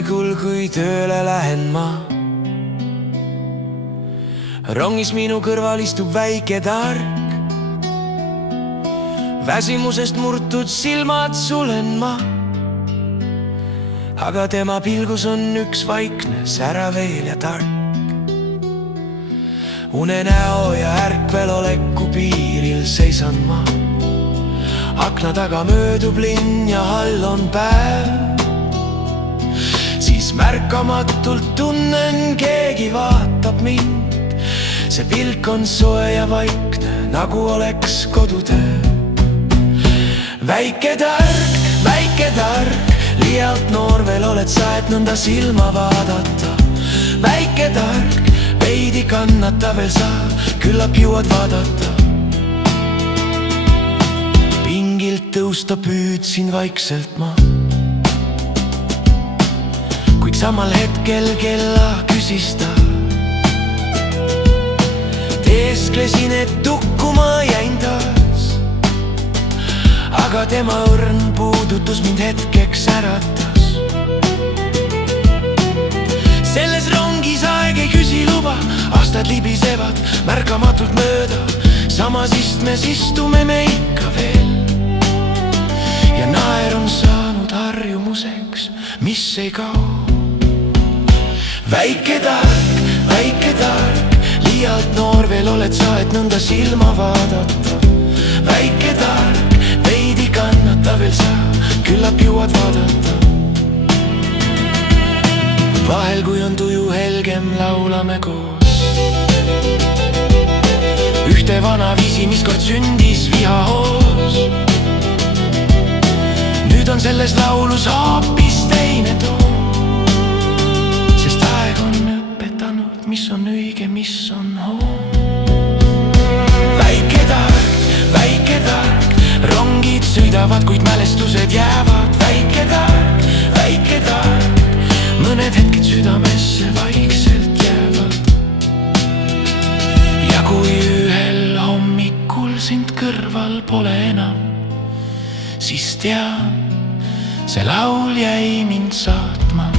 hommikul, kui tööle lähen ma. Rongis minu kõrval istub väike tark. Väsimusest murtud silmad sulen ma, aga tema pilgus on üks vaikne särav veel ja tark. Unenäo ja ärkveloleku piiril seisan ma. Akna taga möödub linn ja all on päev. Siis märkamatult tunnen, keegi vaatab mind. See pilk on soe ja vaikne, nagu oleks kodutöö. Väike tark, liialt noor veel oled sa, et nõnda silma vaadata. Väike tark, veidi kannata veel sa, küllap jõuad vaadata. Pingilt tõusta püüdsin vaikselt ma, kuid samal hetkel kella küsis ta. Teesklesin, et tukkuma jäin taas, aga tema õrn puudutus mind hetkeks äratas. Selles rongis aeg ei küsi luba, aastad libisevad märkamatult mööda. Samas istmes istume me ikka veel ja naer on saanud harjumuseks, mis ei kao. Väike tark, liialt noor veel oled sa, et nõnda silma vaadata. Väike tark, veidi kannata veel sa, küllap jõuad vaadata. Vahel, kui on tuju helgem, laulame koos ühte vana viisi, mis kord sündis vihahoos. Nüüd on selles laulus hoopis teine toon, sest aeg on õpetanud, mis on õige, mis on hoon. Väike tark, rongid sõidavad, kuid mälestused jäävad. Väike tark, mõned hetked südamesse vaikselt jäävad. Ja kui ühel hommikul sind kõrval pole enam, siis tean, see laul jäi mind saatma.